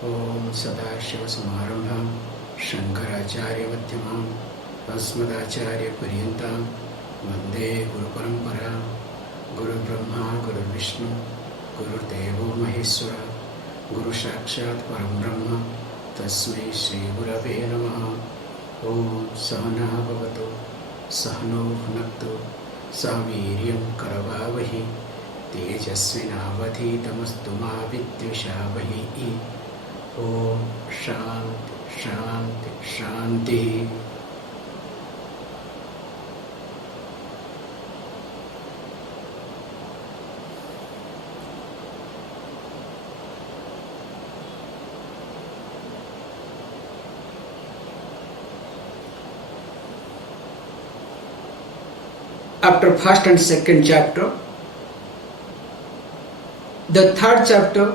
Om Sadashiva-Samarambham Shankaracharya-Madhyamam Asmadacharya-Paryantam Vande Guru-Paramparam Guru Brahma Guru Vishnu Guru Devo Maheswara Guru Sakshat Param Brahma Tasmai Shri Gurave Namaha Om Sahana Bhavatu Sahano Bhunaktu Saviryam Karavavahi Tejasvinavadhitamastu ma Vidyushavaihi Om Shanti Shanti Shanti. After first and second chapter, the third chapter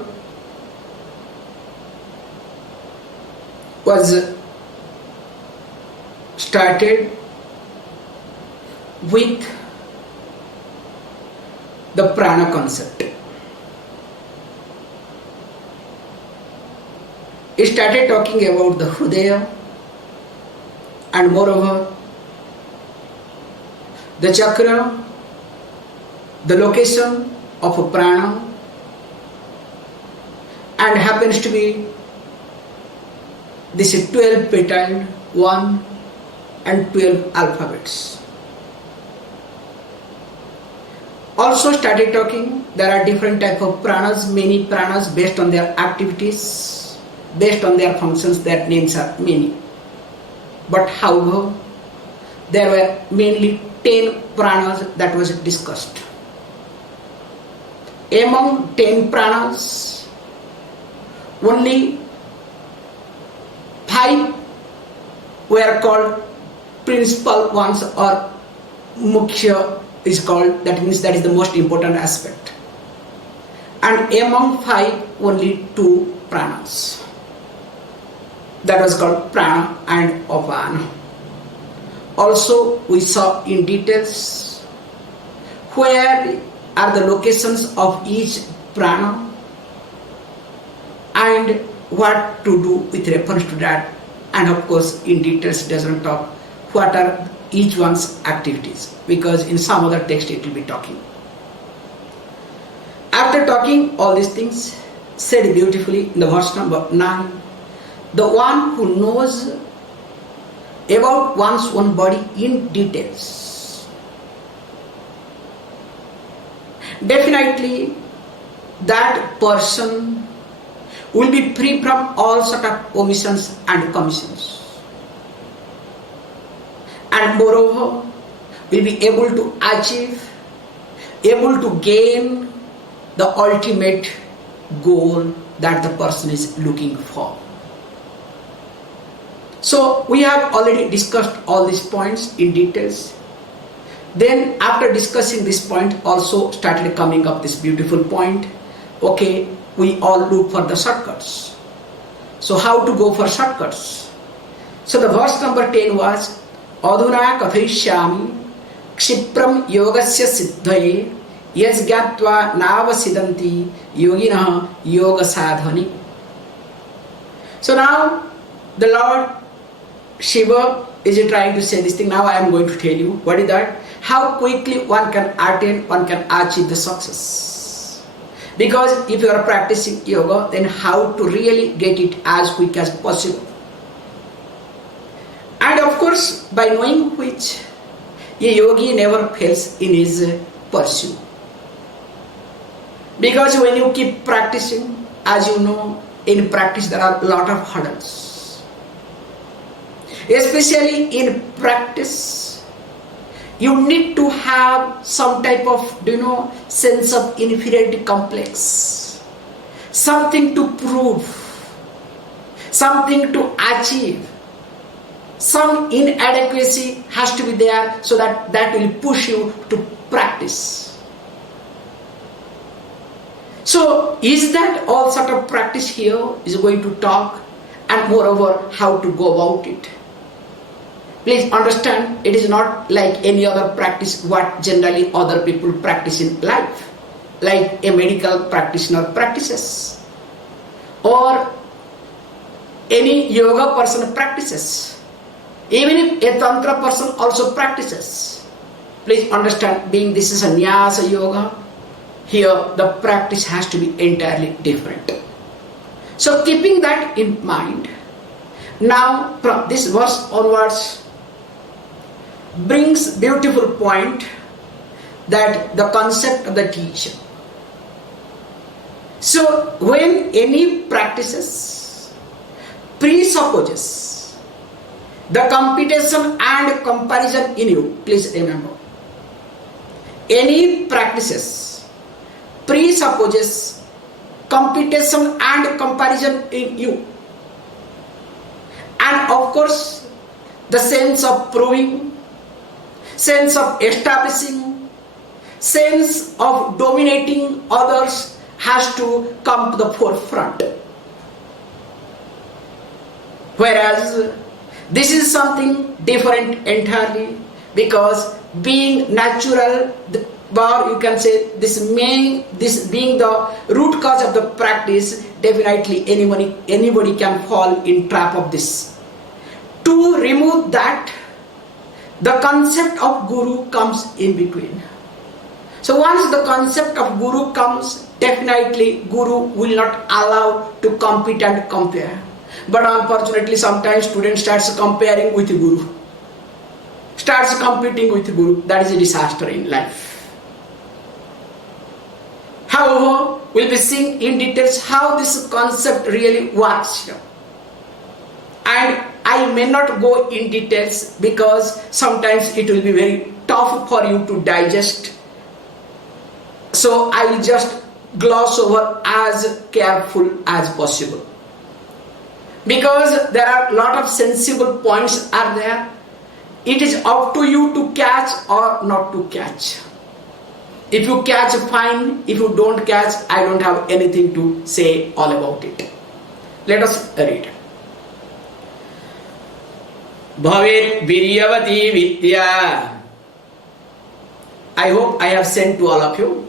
was started with the prana concept. It started talking about the Hrudaya and moreover the chakra, the location of a prana, and happens to be this 12 petaled 1 and 12 alphabets. Also started talking there are different type of pranas, many pranas based on their activities, based on their functions, their names are many. But however, there were mainly 10 pranas that was discussed. Among 10 pranas, only 5 were called principal ones, or mukhya is called, that means that is the most important aspect. And among 5, only 2 pranas. That was called prana and apana. Also, we saw in details where are the locations of each prana and what to do with reference to that, and of course in details doesn't talk what are each one's activities, because in some other text it will be talking. After talking all these things, said beautifully in the verse number 9, the one who knows about one's own body in details, definitely that person will be free from all sort of omissions and commissions, and moreover will be able to achieve, able to gain the ultimate goal that the person is looking for. So we have already discussed all these points in details. Then after discussing this point, also started coming up this beautiful point. Okay, we all look for the shortcuts. So how to go for shortcuts? So the verse number 10 was Adhuna kathishyami kshipram yogasya siddhaye yasgyatva navasidanti yoginah yoga sadhani. So now the Lord Shiva is trying to say this thing. Now I am going to tell you what is that, how quickly one can attain, one can achieve the success. Because if you are practicing yoga, then how to really get it as quick as possible. And of course, by knowing which, a yogi never fails in his pursuit. Because when you keep practicing, as you know, in practice there are a lot of hurdles. Especially in practice, you need to have some type of, sense of inferiority complex, something to prove, something to achieve. Some inadequacy has to be there, so that will push you to practice. So is that all sort of practice here is going to talk, and moreover how to go about it. Please understand, it is not like any other practice what generally other people practice in life, like a medical practitioner practices, or any yoga person practices, even if a tantra person also practices, please understand, being this is a nyasa yoga, here the practice has to be entirely different. So keeping that in mind, now from this verse onwards brings beautiful point, that the concept of the teacher. So when any practices presupposes the competition and comparison in you, please remember, any practices presupposes competition and comparison in you, and of course the sense of proving, sense of establishing, sense of dominating others has to come to the forefront. Whereas this is something different entirely, because being natural, or you can say this being the root cause of the practice, definitely anybody can fall in trap of this. To remove that, the concept of guru comes in between. So once the concept of guru comes, definitely guru will not allow to compete and compare. But unfortunately sometimes student starts comparing with guru, starts competing with guru. That is a disaster in life. However, we'll be seeing in details how this concept really works here. And I may not go in details because sometimes it will be very tough for you to digest. So I will just gloss over as careful as possible. Because there are a lot of sensible points are there. It is up to you to catch or not to catch. If you catch, fine. If you don't catch, I don't have anything to say all about it. Let us read. Bhavet Viryavati Vidya. I hope I have sent to all of you.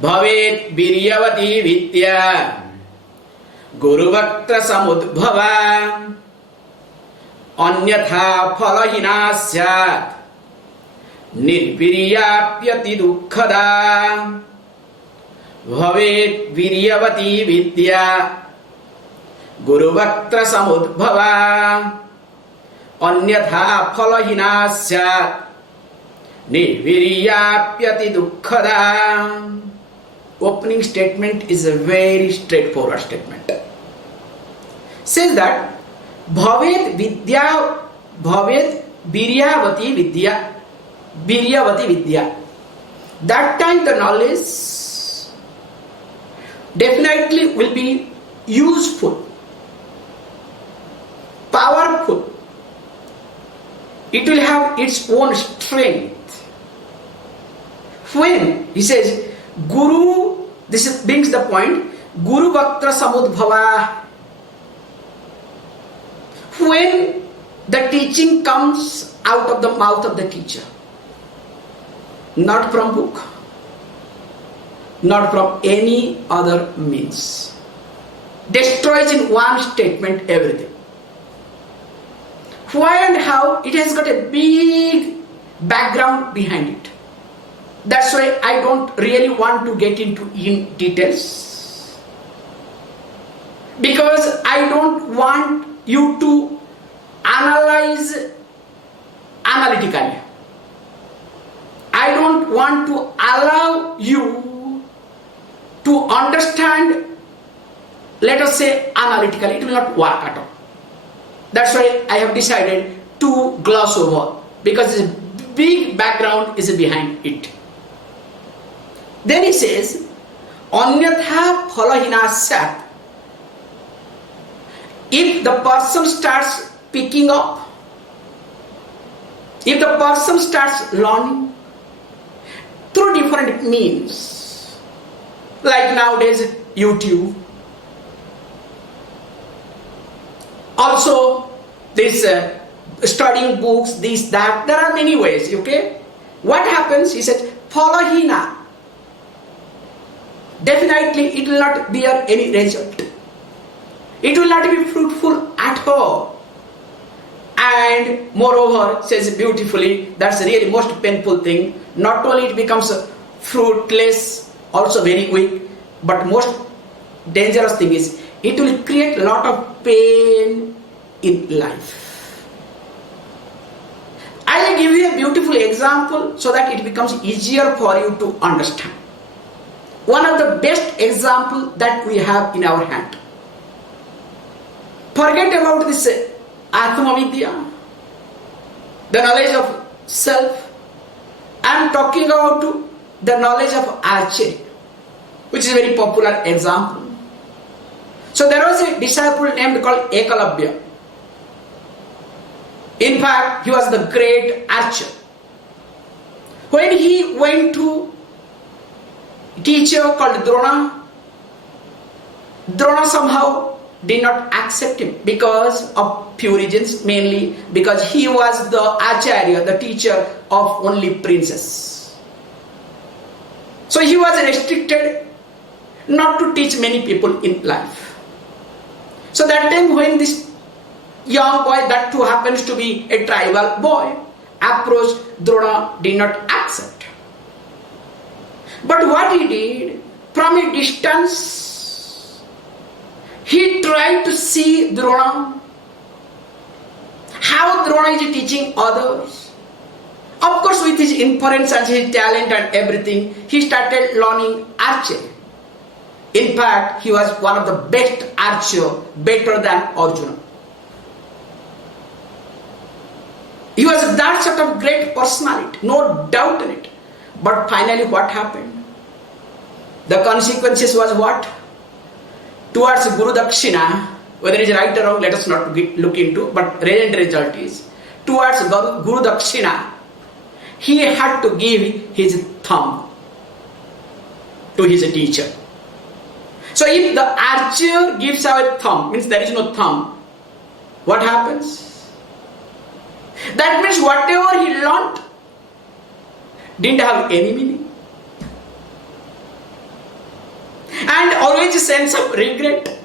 Bhavet Viryavati Vidya Guru Vaktra Samudbhava Anyatha Phalahina Syat Nirviryapyati Dukkhada. Bhavet Viryavati Vidya Guru Vaktra Samudbhava Anyatha Phalahina Syat Nirviryapyati Dukkhada. Opening statement is a very straightforward statement. Says that Bhavet Vidya, Bhavet Viryavati Vidya, Viryavati Vidya. That time the knowledge definitely will be useful, powerful. It will have its own strength. When he says Guru, this brings the point, Guru Vaktra Samudbhava. When the teaching comes out of the mouth of the teacher, not from book, not from any other means, destroys in one statement everything. Why and how? It has got a big background behind it. That's why I don't really want to get into in details, because I don't want you to analyze analytically. I don't want to allow you to understand, let us say, analytically. It will not work at all. That's why I have decided to gloss over, because a big background is behind it. Then he says, Anyatha Phalahina Sat. If the person starts picking up, if the person starts learning through different means, like nowadays YouTube, also this studying books, this, that, there are many ways, okay? What happens? He said, Phalahina. Definitely it will not bear any result. it will not be fruitful at all. And moreover, says beautifully, that's really most painful thing. Not only it becomes fruitless, also very weak, but most dangerous thing is it will create a lot of pain in life. I will give you a beautiful example so that it becomes easier for you to understand. One of the best examples that we have in our hand. Forget about this Atma Vidya, the knowledge of self. I am talking about the knowledge of archery, which is a very popular example. So there was a disciple named called Ekalavya. In fact, he was the great archer. When he went to a teacher called Drona, Drona somehow did not accept him because of few reasons, mainly because he was the acharya, the teacher of only princess. So he was restricted not to teach many people in life. So that time when this young boy, that too happens to be a tribal boy, approached, Drona did not accept. But what he did, from a distance, he tried to see Drona, how Drona is teaching others. Of course, with his inference and his talent and everything, he started learning archery. In fact, he was one of the best archers, better than Arjuna. He was that sort of great personality, no doubt in it. But finally what happened? The consequences was what? Towards Guru Dakshina, whether it is right or wrong, let us not look into, but the result is, towards Guru Dakshina, he had to give his thumb to his teacher. So if the archer gives away thumb, means there is no thumb, what happens? That means whatever he learnt didn't have any meaning. And always a sense of regret.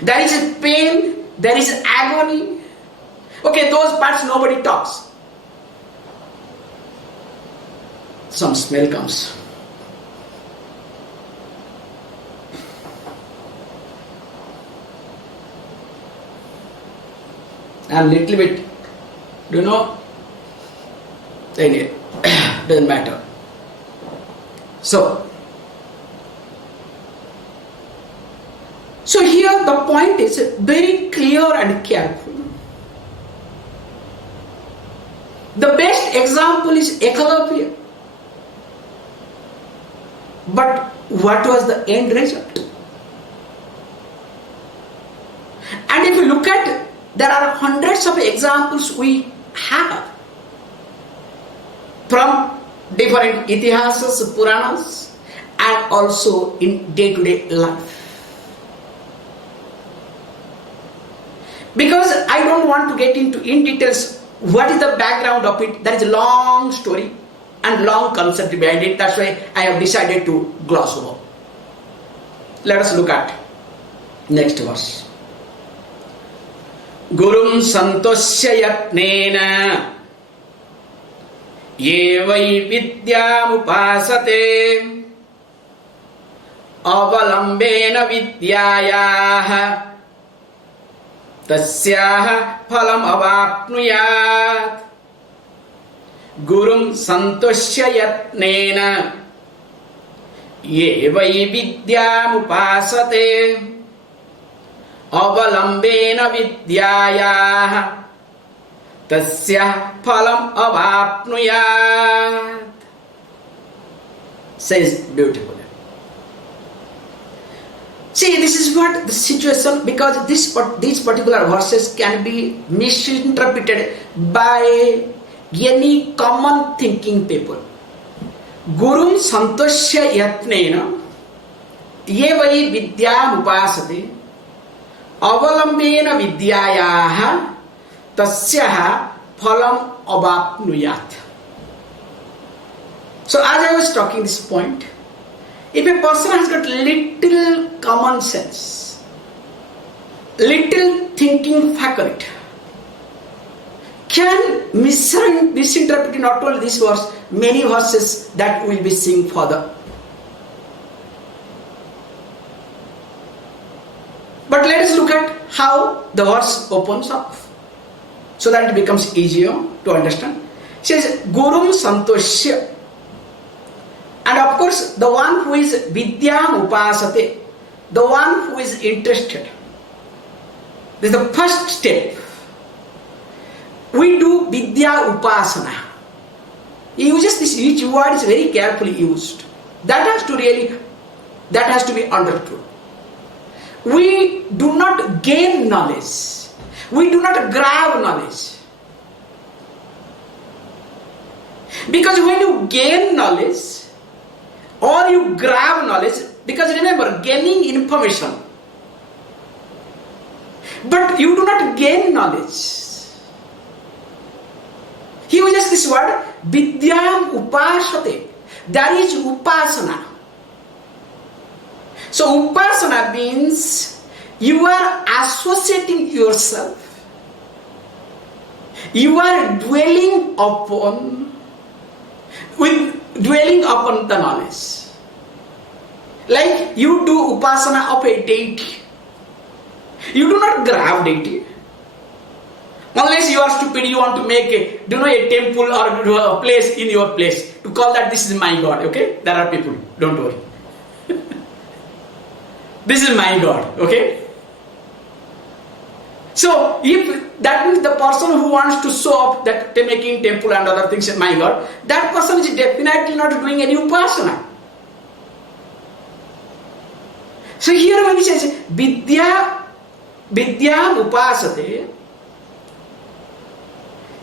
There is pain, there is agony. Okay, those parts nobody talks. Some smell comes. And little bit, anyway, doesn't matter. So here the point is very clear and careful. The best example is Ekalavya. But what was the end result? And if you look at, there are hundreds of examples we have from different itihasas, Puranas, and also in day-to-day life. Because I don't want to get into in details what is the background of it. There is a long story and long concept behind it. That's why I have decided to gloss over. Let us look at next verse. Gurum santosya yatnena ye vai vidyam upasate avalambena vidyayah tasyaha phalam avapnuyat. Gurum santosya yatnena ye vai vidyam upasate avalambena vidyayah tasya phalam avapnuyat. Says beautifully. See, this is what the situation, because these particular verses can be misinterpreted by any common thinking people. Gurum santosya yatnena ye vai vidyam upasate avalambena vidyayah tasyaha phalam avapnuyat. So as I was talking this point, if a person has got little common sense, little thinking faculty can misinterpret not only this verse, many verses that we will be seeing further. But let us look at how the verse opens up, so that it becomes easier to understand. It says, Gurum Santoshya. And of course, the one who is Vidyam Upasate, the one who is interested. This is the first step. We do Vidya Upasana. He uses this, each word is very carefully used. That has to be understood. We do not gain knowledge. We do not grab knowledge. Because when you gain knowledge or you grab knowledge, because remember, gaining information, but you do not gain knowledge. He uses this word, Vidyam Upasate. That is Upasana. So Upasana means you are associating yourself. You are dwelling upon the knowledge. Like you do Upasana of a deity. You do not grab deity. Unless you are stupid, you want to make a temple or a place in your place to call that this is my God. Okay? There are people. Don't worry. This is my God. Okay? So, if that means the person who wants to show up that they making temple and other things is my God, that person is definitely not doing any upasana. So here when he says Vidya Upasate,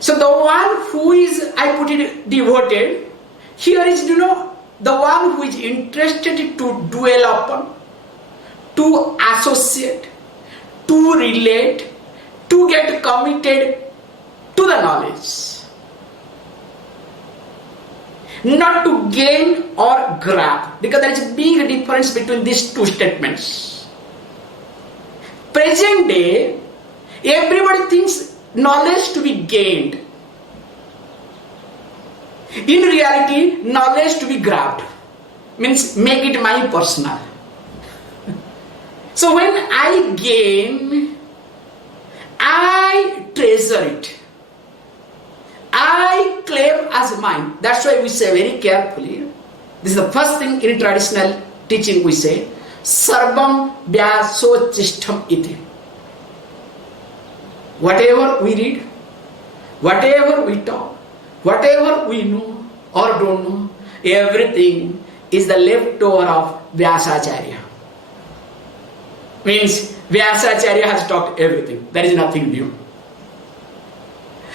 so the one who is, I put it, devoted, here is, the one who is interested to dwell upon, to associate, to relate, to get committed to the knowledge. Not to gain or grab, because there is a big difference between these two statements. Present day, everybody thinks knowledge to be gained. In reality, knowledge to be grabbed. Means make it my personal. So when I gain, I treasure it. I claim as mine. That's why we say very carefully. This is the first thing in traditional teaching we say. Sarvam vyasochistam iti. Whatever we read, whatever we talk, whatever we know or don't know, everything is the leftover of Vyasacharya. Means Vyasacharya has taught everything. There is nothing new.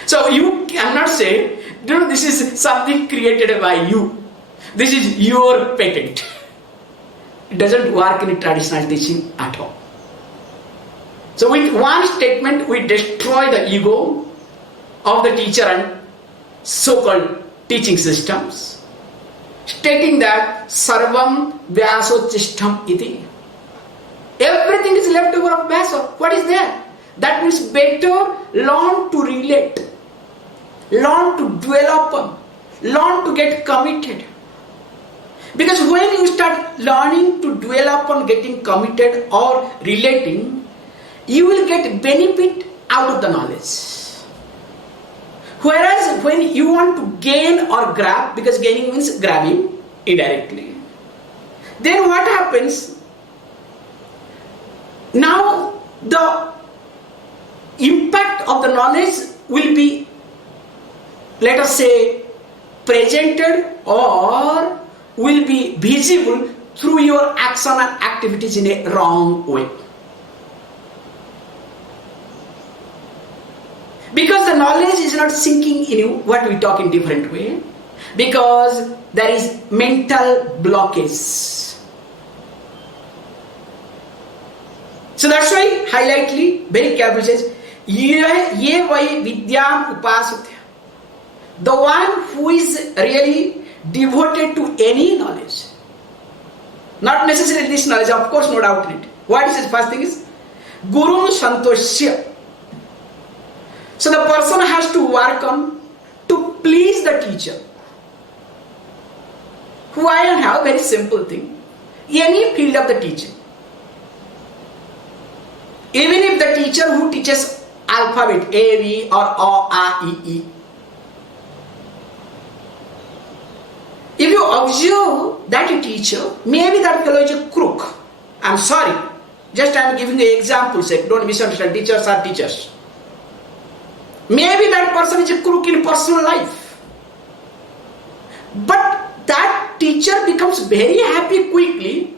So you cannot say, this is something created by you. This is your patent. It doesn't work in traditional teaching at all. So with one statement, we destroy the ego of the teacher and so-called teaching systems, stating that Sarvam Vyasochistam iti. Everything is left over of Vyasa. What is there? That means better learn to relate, learn to dwell upon, learn to get committed. Because when you start learning to dwell upon getting committed or relating, you will get benefit out of the knowledge. Whereas when you want to gain or grab, because gaining means grabbing indirectly, then what happens? Now the impact of the knowledge will be, let us say, presented or will be visible through your action and activities in a wrong way. Because the knowledge is not sinking in you, what we talk in different way, because there is mental blockage. So that's why highlightly, very carefully says, Ye vai vidyam upasate. The one who is really devoted to any knowledge. Not necessarily this knowledge, of course, no doubt in it. What is his first thing is, Guru Santosya. So the person has to work on to please the teacher. Why and how? Very simple thing. Any field of the teaching. Even if the teacher who teaches alphabet A, V or O, A, E, E. If you observe that teacher, maybe that fellow is a crook. I'm sorry. Just I'm giving you examples. Don't misunderstand. Teachers are teachers. Maybe that person is a crook in personal life. But that teacher becomes very happy quickly.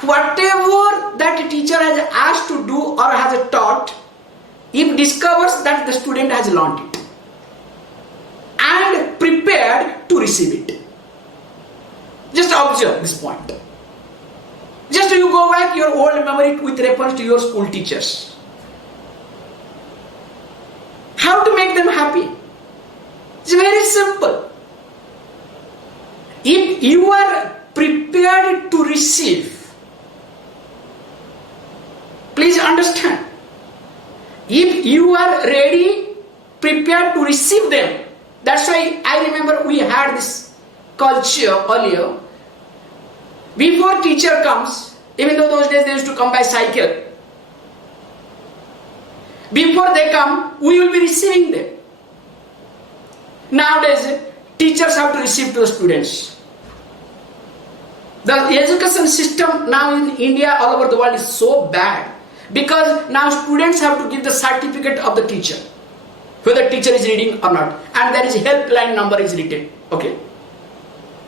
Whatever that teacher has asked to do or has taught, if discovers that the student has learned it and prepared to receive it. Just observe this point. Just you go back your old memory with reference to your school teachers. How to make them happy? It's very simple. If you are prepared to receive, please understand, if you are ready, prepared to receive them, that's why I remember we had this culture earlier. Before teacher comes, even though those days they used to come by cycle, before they come, we will be receiving them. Nowadays, teachers have to receive to the students. The education system now in India, all over the world is so bad because now students have to give the certificate of the teacher, whether teacher is reading or not, and there is a helpline number is written. Okay.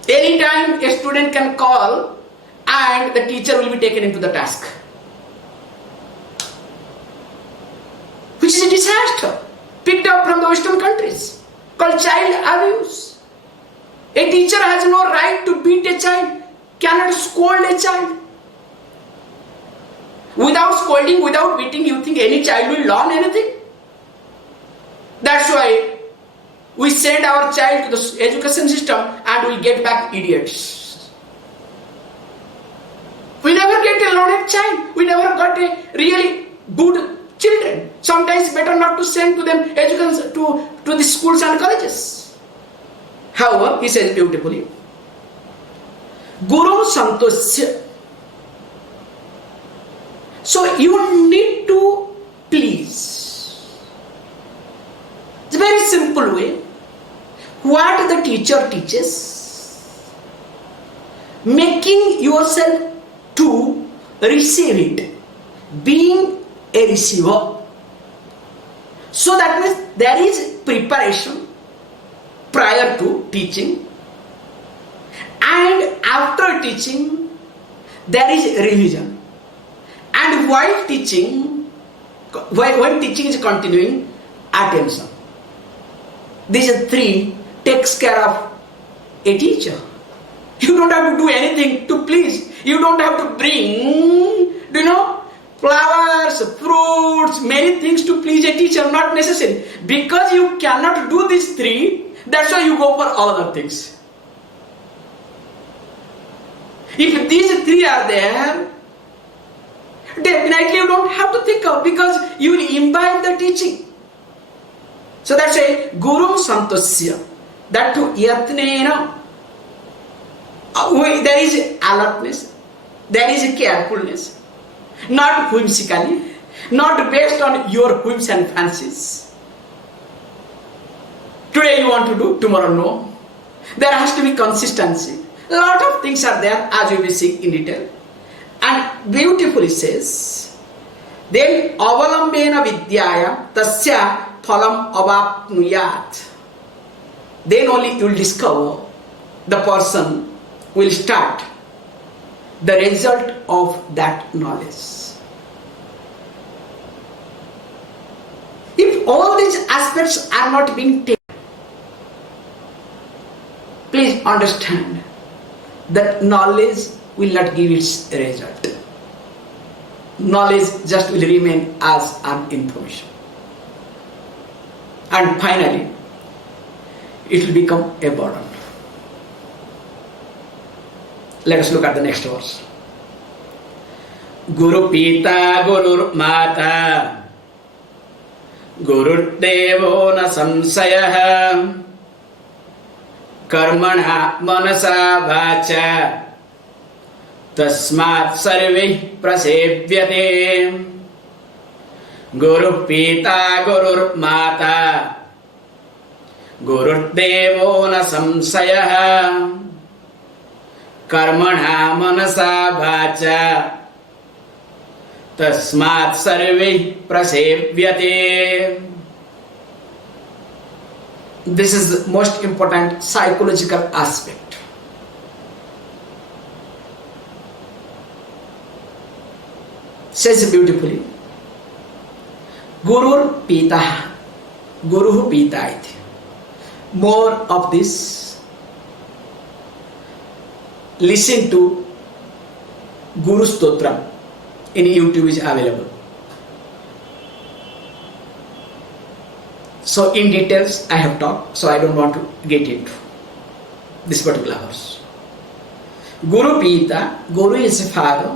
Anytime a student can call and the teacher will be taken into the task. Which is a disaster picked up from the Western countries called child abuse. A teacher has no right to beat a child, cannot scold a child. Without scolding, without beating, you think any child will learn anything? That's why we send our child to the education system and we get back idiots. We never get a learned child. We never got a really good children. Sometimes it's better not to send to them education to the schools and colleges. However, he says beautifully, Guru Santosya. So you need to please. It's a very simple way. What the teacher teaches, making yourself to receive it, being a receiver. So that means there is preparation prior to teaching, and after teaching there is revision, and while teaching, when teaching is continuing, attention. These three takes care of a teacher. You don't have to do anything to please. You don't have to bring, flowers, fruits, many things to please a teacher, not necessary. Because you cannot do these three, that's why you go for all other things. If these three are there, definitely you don't have to think of, because you will imbibe the teaching. So that's why Guru Santosya. That to yatnena, there is alertness, there is carefulness, not whimsically, not based on your whims and fancies. Today you want to do, tomorrow no. There has to be consistency. A lot of things are there, as we will see in detail. And beautifully says, then avalambena vidyaya tasya phalam avapnuyat. Then only you will discover the person will start the result of that knowledge. If all these aspects are not being taken, please understand that knowledge will not give its result. Knowledge just will remain as an information. And finally, it will become a burden. Let us look at the next verse. Guru Pita Gurur Mata Gurur Devo na samsayah Karmana manasa vacha Tasmat sarvih prasevyate Guru Pita Gurur Mata Gurur Devo na samsayah Karmana manasa vacha Tasmat sarvih prasevyate. This is the most important psychological aspect. Says beautifully, Guru Pita, Guru Pita iti. More of this, listen to Guru Stotra in YouTube is available. So in details I have talked, so I don't want to get into this particular verse. Guru Pita, Guru is father,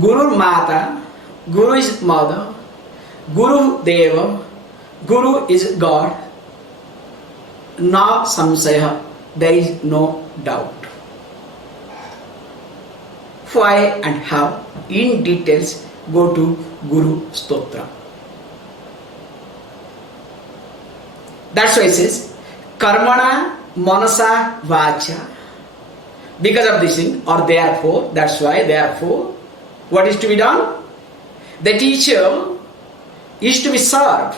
Guru Mata, Guru is mother, Guru Deva, Guru is God. Na samsaya, there is no doubt. Why and how? In details, go to Guru Stotra. That's why it says, Karmana Manasa Vacha. Because of this thing, or therefore, that's why, therefore, what is to be done? The teacher is to be served.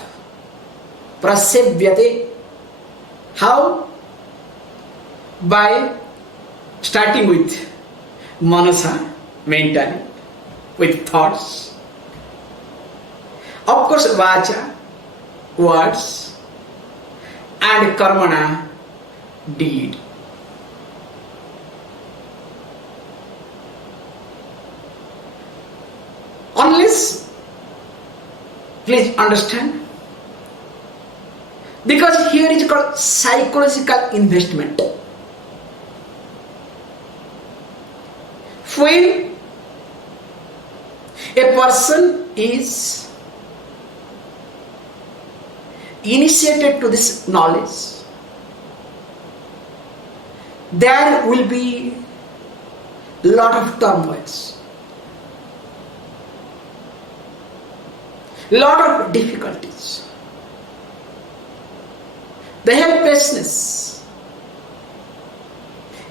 Prasevyate. How? By starting with Manasa, mentally, with thoughts. Of course, Vacha, words, and Karmana, deed. Unless, please understand, because here is called psychological investment. When a person is initiated to this knowledge, there will be lot of turmoils, lot of difficulties, the helplessness,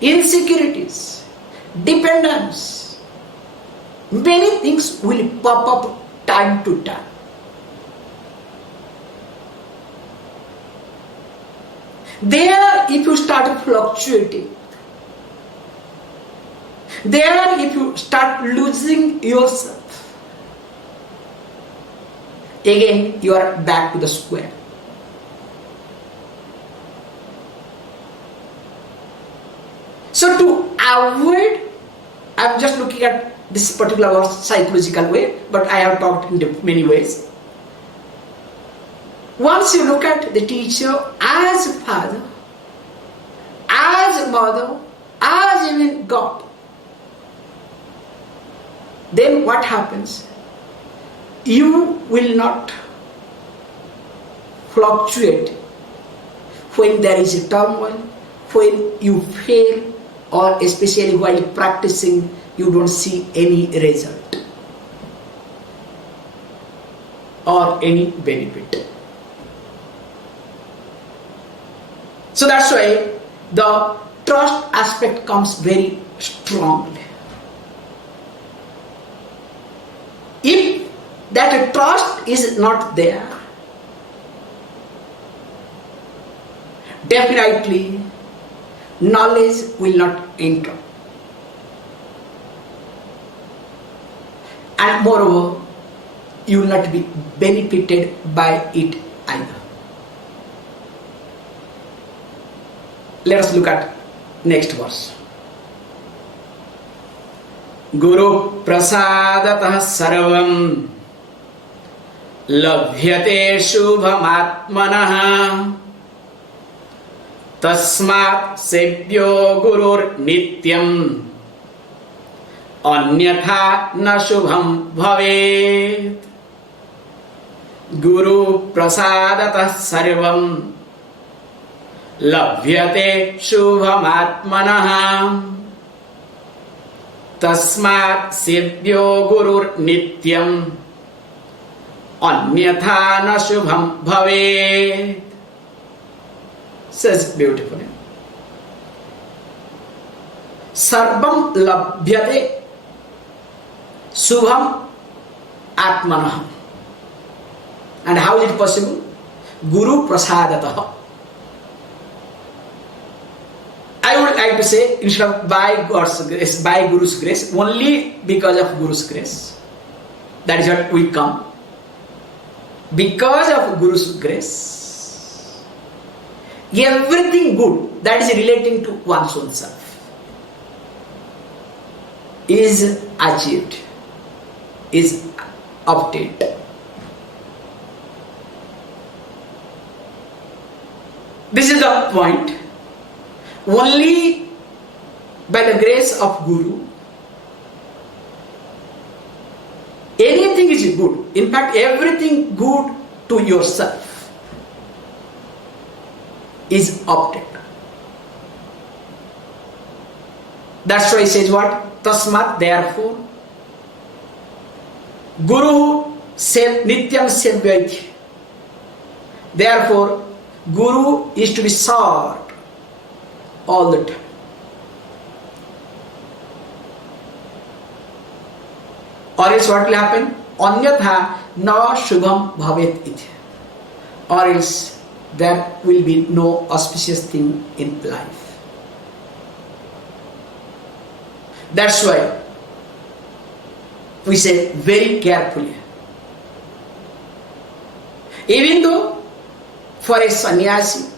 insecurities, dependence, many things will pop up time to time. There, if you start fluctuating, there, if you start losing yourself, again you are back to the square. So to avoid, I'm just looking at this particular psychological way, but I have talked in many ways. Once you look at the teacher as father, as mother, as even God, then what happens? You will not fluctuate when there is a turmoil, when you fail, or especially while practicing, you don't see any result or any benefit. So that's why the trust aspect comes very strongly. If that trust is not there, definitely knowledge will not enter. And moreover, you will not be benefited by it either. Let us look at next verse. Guru prasadatah sarvam labhyate shubhamatmanah tasmat sevyo gurur nityam अन्यथा न शुभम भवेत् गुरु प्रसादतः सर्वं लभ्यते शुभमात्मनः तस्मात् सेव्यो गुरुर्नित्यम् अन्यथा न शुभम भवेत्. Says beautifully. Sarvam labhyate shubham atmanah. And how is it possible? Guru prasadatah. I would like to say, instead of by God's grace, by Guru's grace, only because of Guru's grace. That is what we come. Because of Guru's grace, everything good that is relating to one's own self is achieved, is obtained. This is the point. Only by the grace of Guru, anything is good. In fact, everything good to yourself is obtained. That's why he says what? Tasmat, therefore, Guru Nityam Sevyaiti. Therefore, Guru is to be sought all the time. Or else what will happen? Anyatha na shubham bhavet iti. Or else there will be no auspicious thing in life. That's why we say very carefully. Even though for a sannyasi,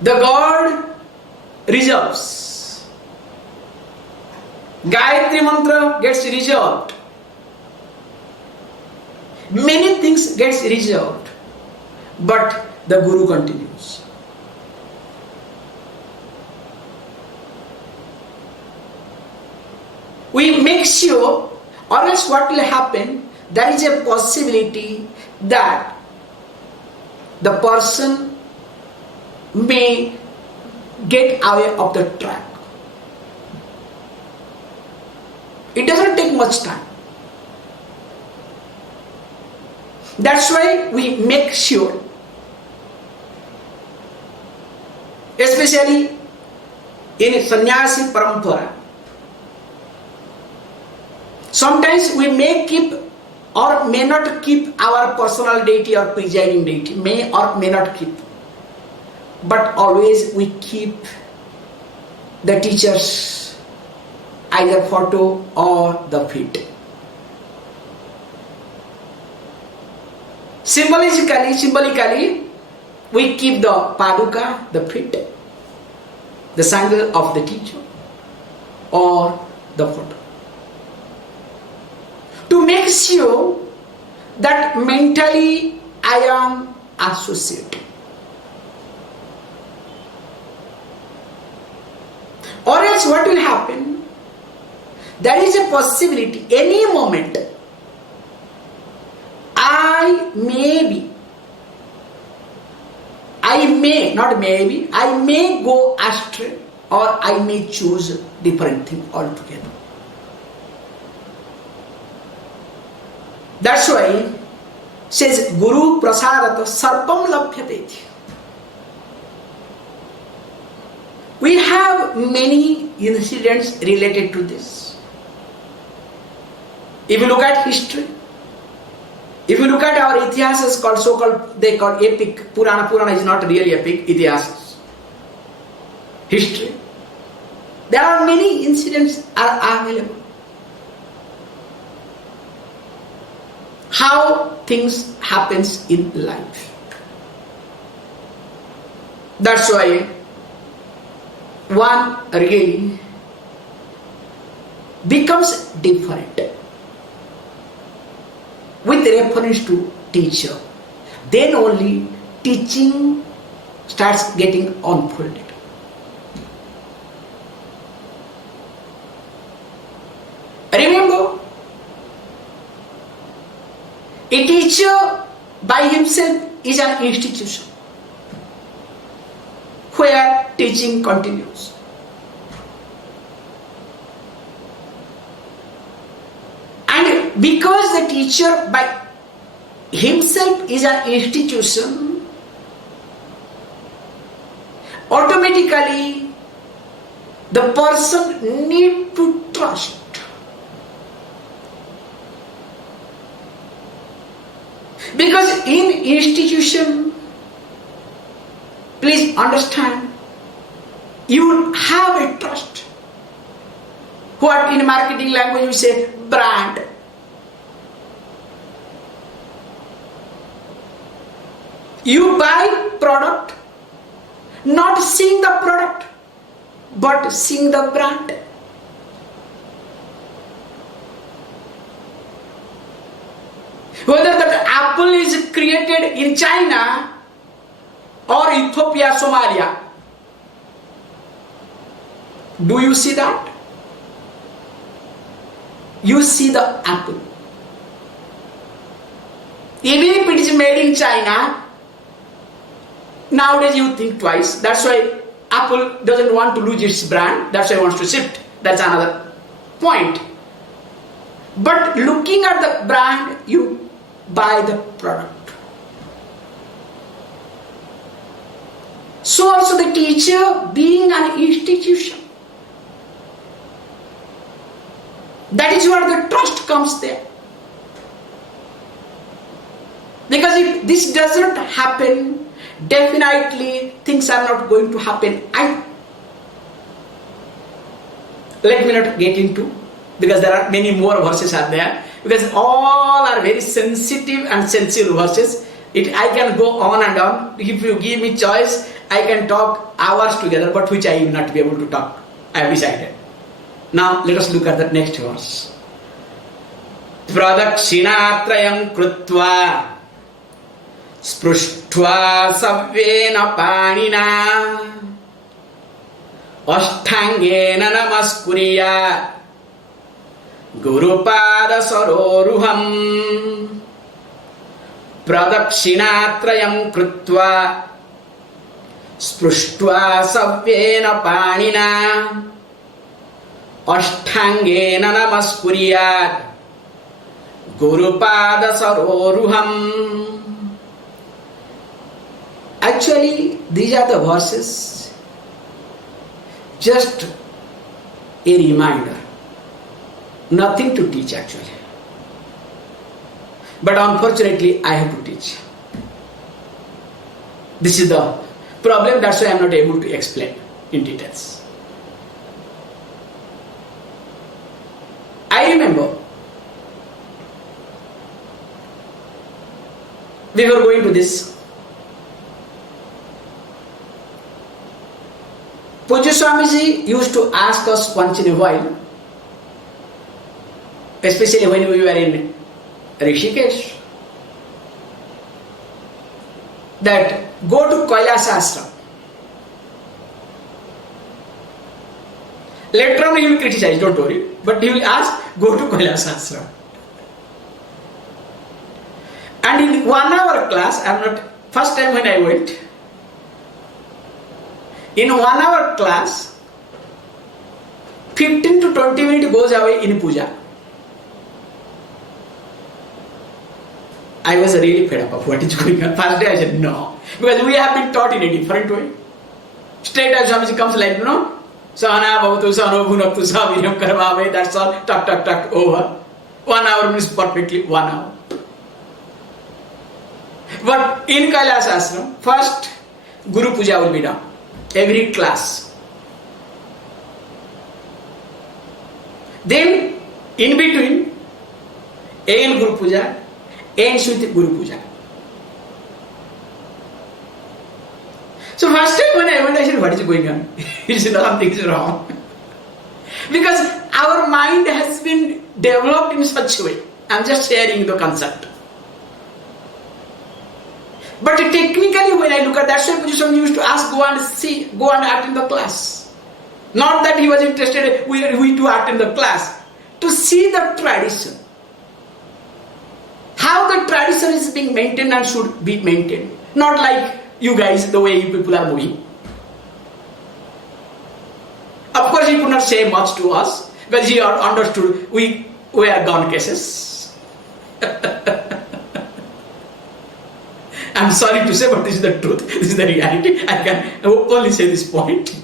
the God reserves. Gayatri mantra gets reserved. Many things gets reserved. But the Guru continues. We make sure, or else what will happen, there is a possibility that the person may get away of the track. It doesn't take much time. That's why we make sure, especially in sannyasi parampara, sometimes we may keep or may not keep our personal deity or presiding deity, may or may not keep. But always we keep the teacher's either photo or the feet. Symbolically, we keep the paduka, the feet, the sandal of the teacher, or the photo. To make sure that mentally I am associated. Or else what will happen? There is a possibility, any moment, I may go astray, or I may choose different thing altogether. That's why it says Guru Prasadata Sarpam Labhyate. We have many incidents related to this. If you look at history, if you look at our itihasas called so-called, they call epic, Purana is not really epic, itihasas, history. There are many incidents are available. How things happens in life. That's why one really becomes different with reference to teacher. Then only teaching starts getting unfolded. A teacher by himself is an institution where teaching continues. And because the teacher by himself is an institution, automatically the person need to trust. Because in institution, please understand, you have a trust. What in marketing language we say brand. You buy product, not seeing the product, but seeing the brand. Whether that apple is created in China or Ethiopia, Somalia, do you see that? You see the apple. Even if it is made in China, nowadays you think twice. That's why Apple doesn't want to lose its brand. That's why it wants to shift. That's another point. But looking at the brand, you buy the product. So also the teacher being an institution. That is where the trust comes there. Because if this does not happen, definitely things are not going to happen. Let me not get into, because there are many more verses are there, because all are very sensitive and sensible verses. I can go on and on. If you give me choice, I can talk hours together, but which I will not be able to talk. I have decided. Now let us look at the next verse. Pradakshinatrayam krutva spruštva savvena panina ashtangena namaskurya gurupada saroruham. Pradakshinatrayam krutva spruštva savvena panina ashtangena namaskurya gurupada saroruham. Actually, these are the verses, just a reminder, nothing to teach actually. But unfortunately, I have to teach. This is the problem, that's why I am not able to explain in details. I remember we were going to this. Pujya Swamiji used to ask us once in a while, especially when we were in Rishikesh, that go to Kailasa Ashram. Later on he will criticize, don't worry, but he will ask, go to Kailasa Ashram. And in 1 hour class, first time when I went, in 1 hour class, 15 to 20 minutes goes away in puja. I was really fed up of what is going on. First day I said no, because we have been taught in a different way. Straight as Swamiji comes like, Sahana bhavatu sahano bhunaktu saviryam karvave, that's all, tuck, over. 1 hour means perfectly 1 hour. But in Kailasa Ashram, first Guru Puja will be done. Every class. Then, in between, again Guru Puja, ends with Guru Puja. So first time when I went, I said, what is going on? Something is wrong. Because our mind has been developed in such a way. I am just sharing the concept. But technically when I look at that, Swami Pujya used to ask, go and attend the class. Not that he was interested, we to attend the class. To see the tradition. How the tradition tradition is being maintained and should be maintained. Not like you guys, the way you people are moving. Of course, he could not say much to us, because he understood we are gone cases. I'm sorry to say, but this is the truth. This is the reality. I can only say this point.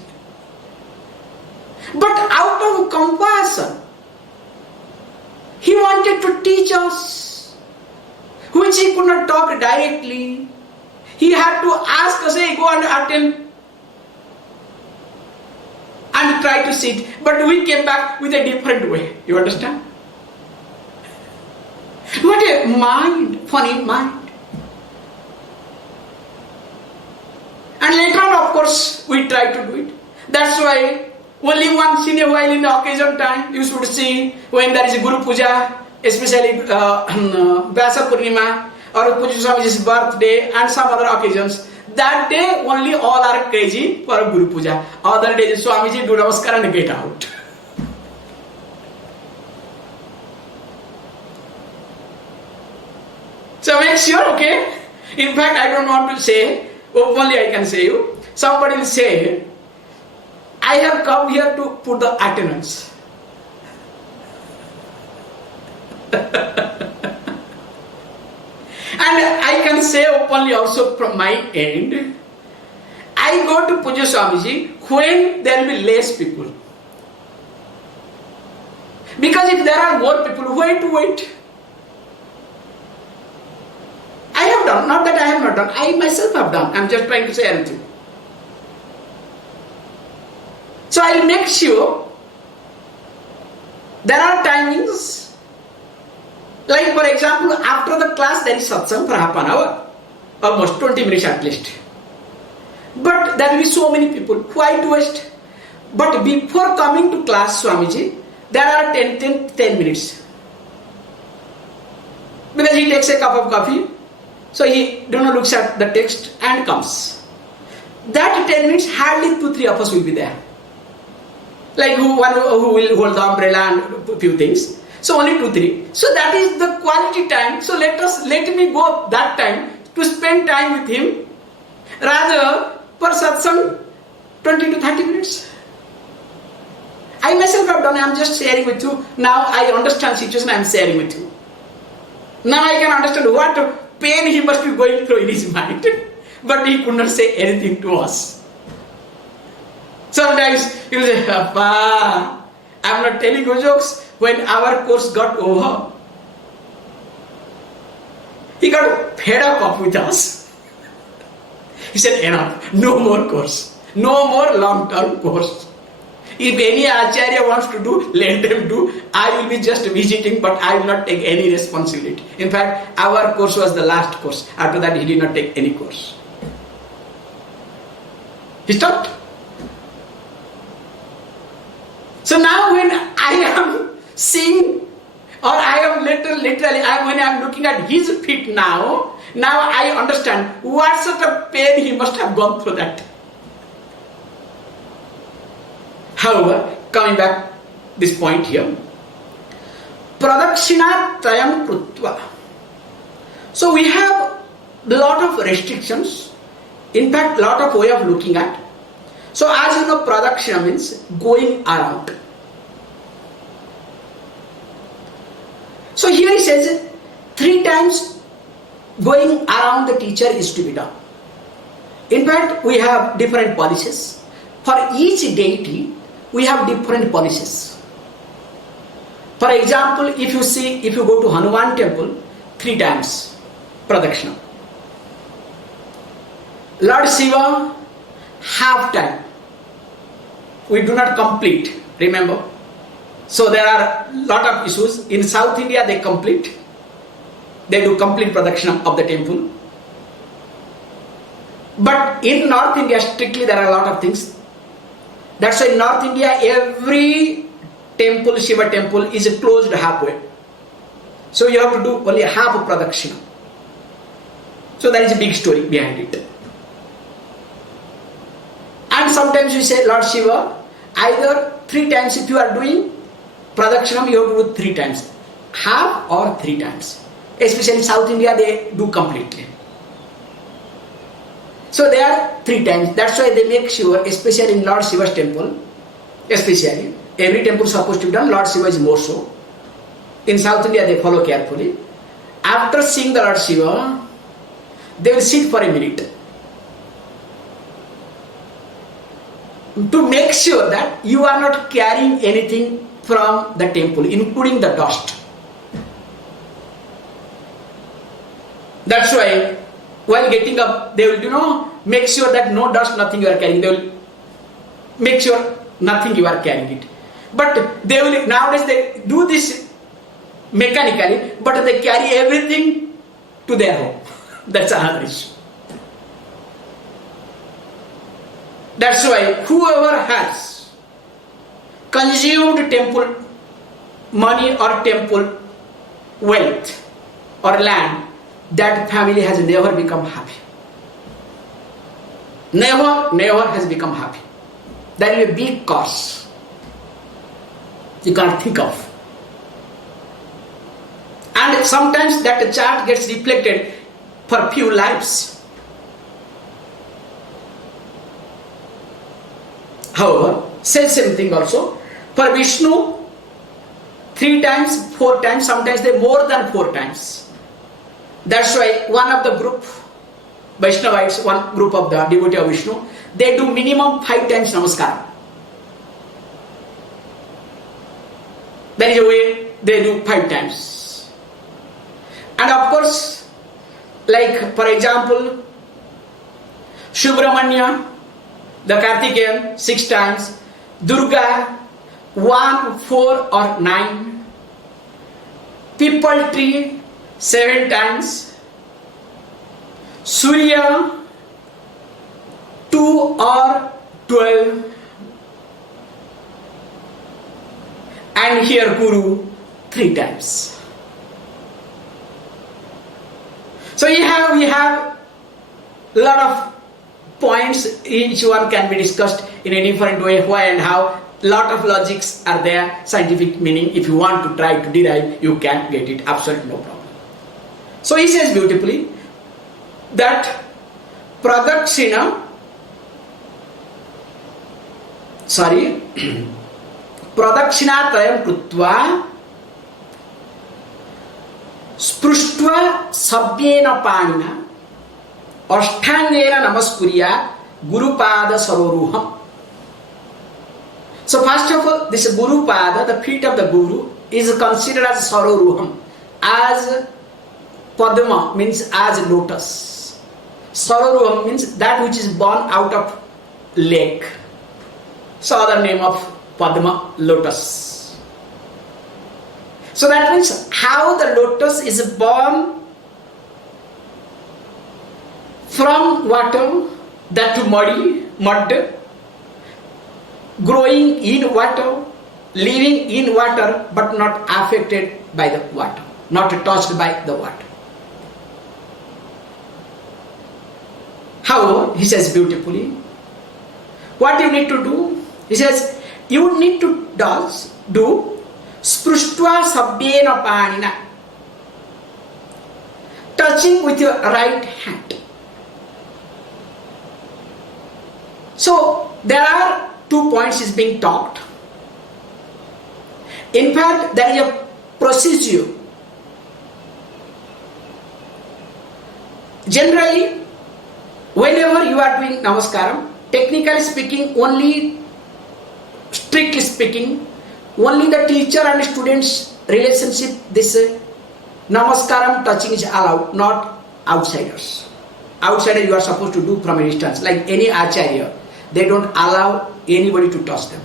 But out of compassion, he wanted to teach us, which he could not talk directly. He had to ask us, hey, go and attend and try to sit. But we came back with a different way. You understand? What a mind, funny mind. And later on, of course, we try to do it. That's why only once in a while in the occasion time, you should see when there is a Guru Puja, especially Vyasa Purnima or Pujya Swamiji's birthday and some other occasions. That day only all are crazy for Guru Puja. Other days Swamiji do namaskar and get out. So make sure, okay? In fact, I don't want to say, openly I can say you. Somebody will say, I have come here to put the attendance. And I can say openly also from my end, I go to Pujya Swamiji when there will be less people. Because if there are more people, why to wait? I have done, not that I have not done, I myself have done. I am just trying to say anything. So I will make sure there are timings, like for example, after the class there is satsang for half an hour, almost 20 minutes at least. But there will be so many people, why to waste? But before coming to class, Swamiji, there are 10 minutes. Because he takes a cup of coffee, so he looks at the text and comes. That 10 minutes, hardly 2-3 of us will be there. Like one who will hold the umbrella and a few things. So only 2-3. So that is the quality time. So let me go that time to spend time with him. Rather, for satsang, 20 to 30 minutes. I myself have done, I am just sharing with you. Now I understand situation, I am sharing with you. Now I can understand what pain he must be going through in his mind. But he could not say anything to us. Sometimes he will say, Papa, I am not telling you jokes. When our course got over, he got fed up with us. He said, enough, no more course, no more long-term course. If any Acharya wants to do, let them do. I will be just visiting, but I will not take any responsibility. In fact, our course was the last course. After that, he did not take any course. He stopped. So now when I am seeing, or I am literally, when I am looking at his feet now I understand what sort of pain he must have gone through that. However, coming back this point here, Pradakshina Trayam Krutva. So we have a lot of restrictions, in fact lot of way of looking at. So as you know, Pradakshina means going around. So here he says 3 times going around the teacher is to be done. In fact, we have different policies. For each deity, we have different policies. For example, if you go to Hanuman temple, 3 times Pradakshina. Lord Shiva, half time. We do not complete, remember. So there are a lot of issues. In South India they complete. They do complete Pradakshina of the temple. But in North India strictly there are a lot of things. That's why in North India every temple, Shiva temple is closed halfway. So you have to do only half of Pradakshina. So there is a big story behind it. And sometimes you say, Lord Shiva, either 3 times if you are doing Pradakshina, you have to do 3 times. Half or 3 times. Especially South India, they do completely. So they are 3 times. That's why they make sure, especially in Lord Shiva's temple, especially, every temple is supposed to be done, Lord Shiva is more so. In South India, they follow carefully. After seeing the Lord Shiva, they will sit for a minute to make sure that you are not carrying anything from the temple, including the dust. That's why while getting up, they will, make sure that no dust, nothing you are carrying. They will make sure nothing you are carrying it. But they will, nowadays they do this mechanically, but they carry everything to their home. That's another issue. That's why whoever has consumed temple money or temple wealth or land, that family has never become happy. Never has become happy. That is a big cause you can't think of. And sometimes that chart gets reflected for few lives. However, same thing also. For Vishnu, 3 times, 4 times, sometimes they more than 4 times. That's why one of the group, Vaishnavites, one group of the devotee of Vishnu, they do minimum 5 times namaskar. That is the way they do 5 times. And of course, like for example, Subramanya, the Kartikeyan, 6 times, Durga, 1, 4 or 9, People tree, 7 times, Surya, 2 or 12, and here Guru, 3 times. So we have a lot of points, each one can be discussed in a different way, why and how. Lot of logics are there, scientific meaning. If you want to try to derive, you can get it, absolutely no problem. So he says beautifully that Pradakshinatrayam krutva spruštva sabhyena panina ashtangena namaskurya gurupada saroruham. So first of all, this Guru Pada, the feet of the Guru, is considered as Saroruham, as Padma means as lotus. Saroruham means that which is born out of lake. So other name of Padma, lotus. So that means how the lotus is born from water, that mud, growing in water, living in water, but not affected by the water, not touched by the water. However, he says beautifully, what you need to do? He says, you need to do spruštva sabhyena panina, touching with your right hand. So there are 2 points is being talked. In fact, there is a procedure. Generally, whenever you are doing namaskaram, technically speaking, strictly speaking, only the teacher and students relationship, this namaskaram touching is allowed, not outsiders. Outsiders you are supposed to do from a distance, like any acharya. They don't allow anybody to touch them.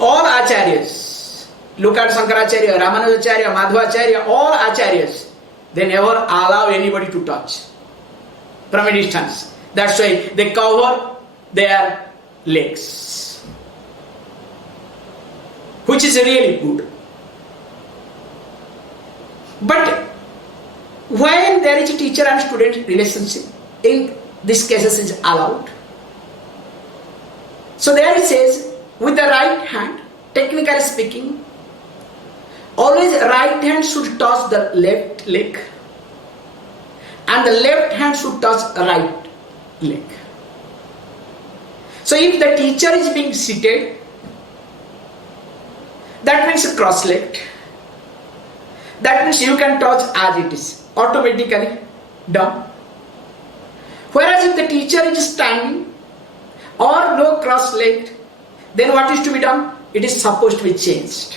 All acharyas, look at Shankaracharya, Ramanujacharya, Madhvacharya, all acharyas, they never allow anybody to touch from a distance. That's why they cover their legs, which is really good. But when there is a teacher and student relationship, in these cases is allowed. So there it says, with the right hand, technically speaking, Always right hand should touch the left leg and the left hand should touch right leg. So if the teacher is being seated, that means cross-legged. That means you can touch as it is, automatically done. Whereas if the teacher is standing or no cross-legged, then what is to be done? It is supposed to be changed.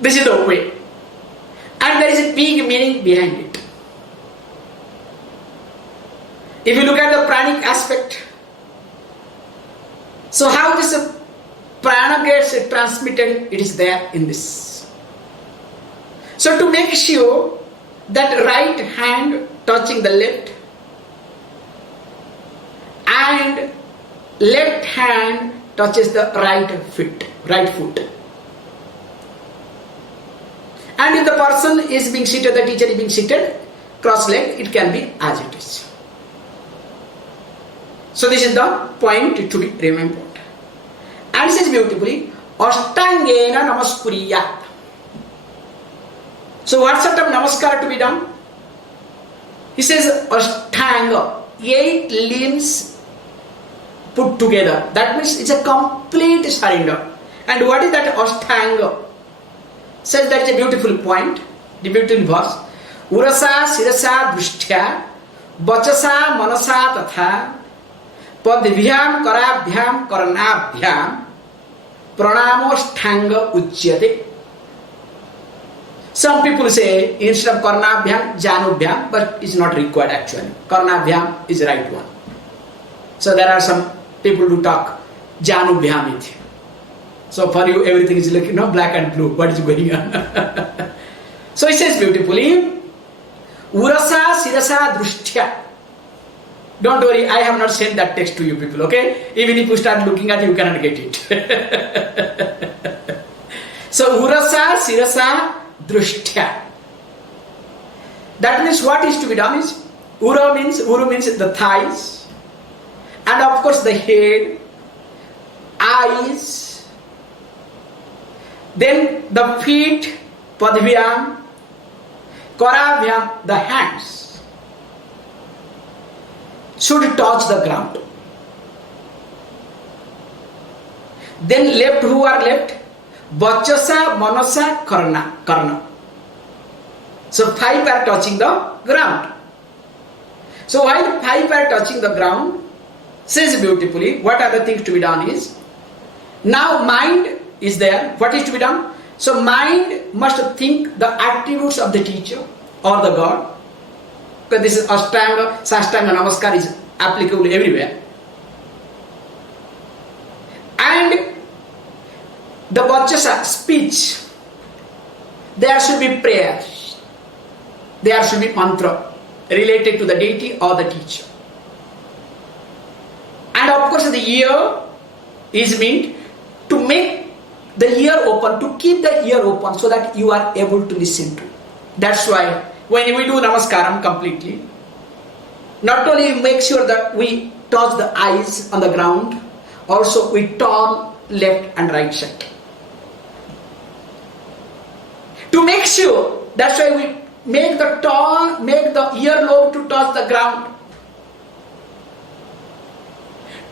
This is the way. And there is a big meaning behind it. If you look at the pranic aspect, so how this prana gets transmitted, it is there in this. So to make sure that right hand touching the left and left hand touches the right foot. And if the person is being seated, the teacher is being seated, cross-legged, it can be as it is. So this is the point to be remembered. And it says beautifully, Ashtangena Namaskuriya. So what sort of namaskar to be done? He says Ashtanga, 8 limbs put together. That means it's a complete surrender. And what is that Ashtanga? Says that is a beautiful point, the beautiful verse. Urasa sirasa drishtya vachasa manasa tatha padbhyam karabhyam karanabhyam pranamosthanga uchyate. Some people say instead of karnabhyam, janubhyam, but it's not required actually. Karnabhyam is the right one. So there are some people who talk janubhyam iti. So for you everything is like, black and blue. What is going on? So it says beautifully, Urasa sirasa drishtya. Don't worry, I have not sent that text to you people, okay? Even if you start looking at it, you cannot get it. So Urasa sirasa drishtya. That means what is to be done is, Uru means the thighs, and of course the head, eyes, then the feet, padvyam, karabhyam, the hands, should touch the ground. Then left, who are left? Vachasa, manasa, karna. So 5 are touching the ground. So while 5 are touching the ground, says beautifully, what are the things to be done is, now mind is there. What is to be done? So mind must think the attributes of the teacher or the God. Because this is Ashtanga, Sashtanga, Namaskar is applicable everywhere. And the Vachasa, speech, there should be prayer. There should be mantra related to the deity or the teacher. And of course the ear is meant to make the ear open, to keep the ear open so that you are able to listen to. That's why when we do Namaskaram completely, not only make sure that we touch the eyes on the ground, also we turn left and right side. To make sure, that's why we make the earlobe to touch the ground.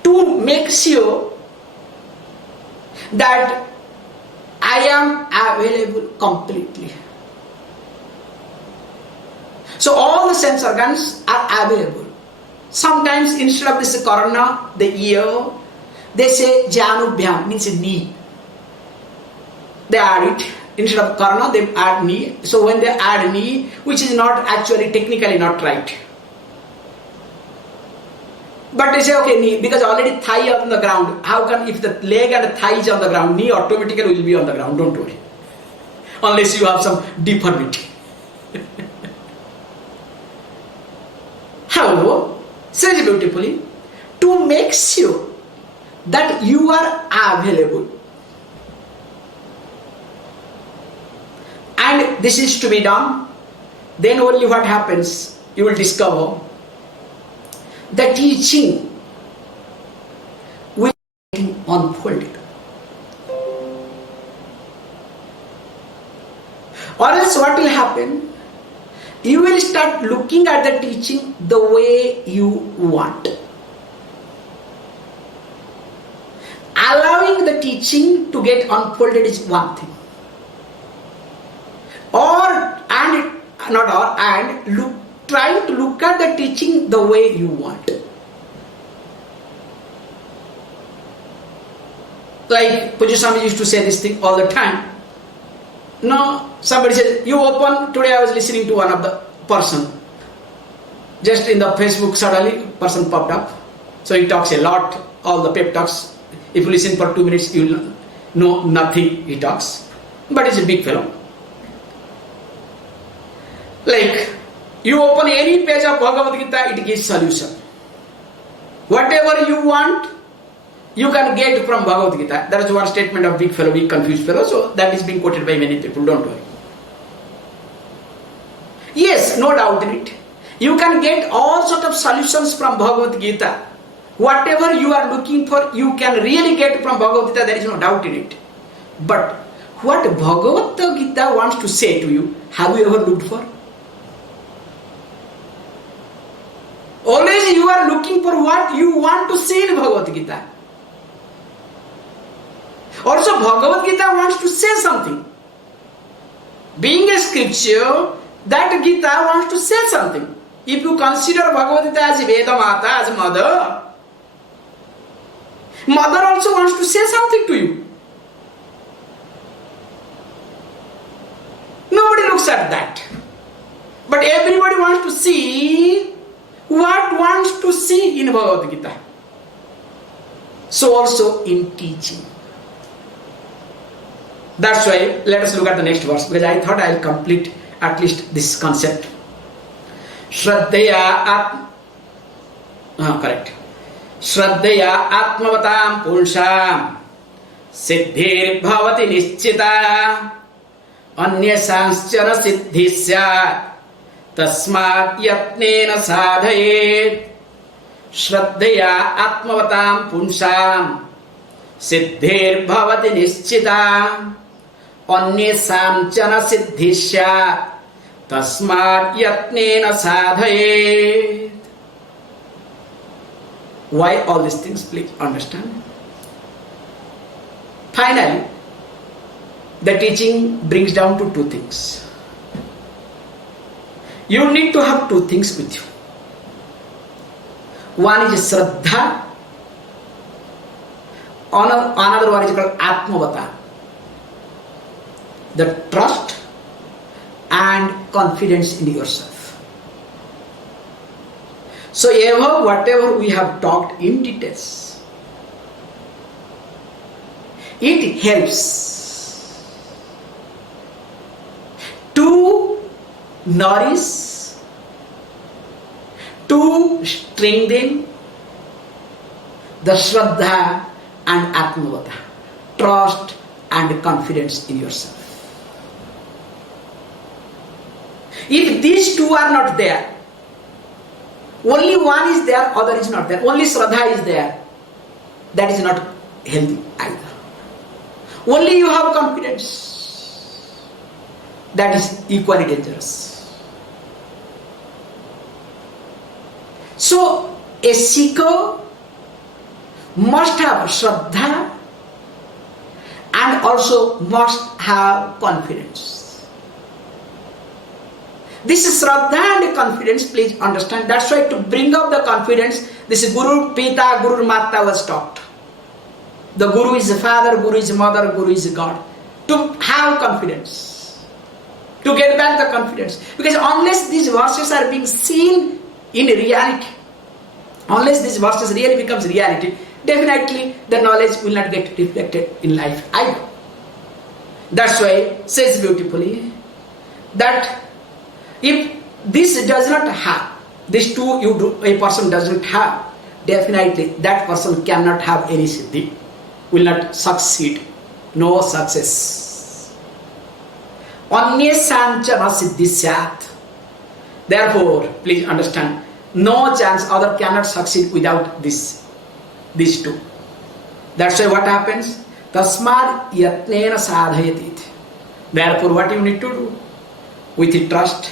To make sure that I am available completely. So all the sense organs are available. Sometimes instead of this karna, the ear, they say janubhyam, means knee. They add it. Instead of karna, they add knee. So when they add knee, which is not actually technically not right. But they say, okay, knee, because already thigh on the ground. How come if the leg and the thigh is on the ground, knee automatically will be on the ground, don't worry. Unless you have some deformity. However, says beautifully, to make sure that you are available. And this is to be done, then only what happens, you will discover the teaching will be unfolded. Or else what will happen? You will start looking at the teaching the way you want. Allowing the teaching to get unfolded is one thing. Trying to look at the teaching the way you want. Like Pujya Swami used to say this thing all the time. No, somebody says, you open, today I was listening to one of the person. Just in the Facebook suddenly person popped up. So he talks a lot, all the pep talks. If you listen for 2 minutes, you will know nothing he talks. But he's a big fellow. Like, you open any page of Bhagavad Gita, it gives solution. Whatever you want, you can get from Bhagavad Gita. That is one statement of big fellow, big confused fellow. So that is being quoted by many people, don't worry. Yes, no doubt in it. You can get all sort of solutions from Bhagavad Gita. Whatever you are looking for, you can really get from Bhagavad Gita, there is no doubt in it. But what Bhagavad Gita wants to say to you, have you ever looked for? Always you are looking for what you want to say in Bhagavad Gita. Also Bhagavad Gita wants to say something. Being a scripture, that Gita wants to say something. If you consider Bhagavad Gita as Veda Mata, as mother, mother also wants to say something to you. Nobody looks at that. But everybody wants to see what wants to see in Bhagavad Gita. So also in teaching. That's why let us look at the next verse, because I thought I will complete at least this concept. Shraddhaya atmavatam purusha siddhir bhavati nischita anyasanschana siddhisya tasmat yatnena sadhayet. Shraddhaya atmavatam purusha siddhir bhavati nischita anyasanchana siddhisya tasmat yatnena sadhayet. Why all these things? Please understand. Finally, the teaching brings down to two things. You need to have two things with you. One is Shraddha, another one is called Atmavata. The trust and confidence in yourself. So whatever we have talked in details, it helps to nourish, to strengthen the Shraddha and Atmavata, trust and confidence in yourself. If these two are not there, only one is there, other is not there, only Shraddha is there, that is not healthy either. Only you have confidence, that is equally dangerous. So a seeker must have Shraddha and also must have confidence. This is Shraddha and confidence, please understand. That's why to bring up the confidence, this Guru Pita, Guru Mata was taught. The Guru is the father, Guru is mother, Guru is God. To have confidence, to get back the confidence. Because unless these verses are being seen in reality, unless these verses really becomes reality, definitely the knowledge will not get reflected in life either. That's why it says beautifully that if this does not have, these two a person does not have, definitely that person cannot have any siddhi, will not succeed, no success. Anya sanchana siddhi syat. Therefore, please understand, no chance other cannot succeed without these two. That's why what happens? Tasmad yatnena sadhayatit. Therefore, what you need to do? with trust,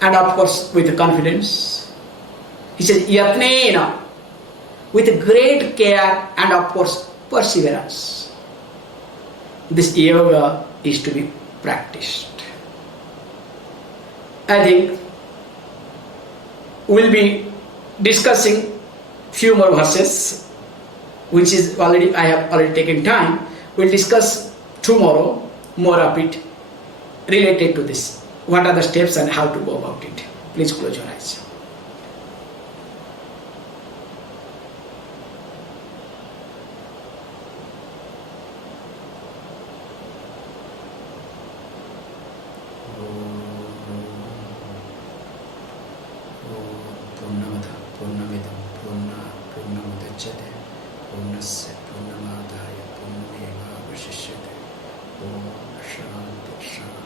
and of course with confidence. He says, yatnena, with great care and of course perseverance. This yoga is to be practiced. I think we'll be discussing few more verses, which is already, I have already taken time. We'll discuss tomorrow more of it related to this. What are the steps and how to go about it? Please close your eyes. Purnamudachyate Purnasya Purnamadaya Purnameva Vashishyate. Om Shanti Shanti.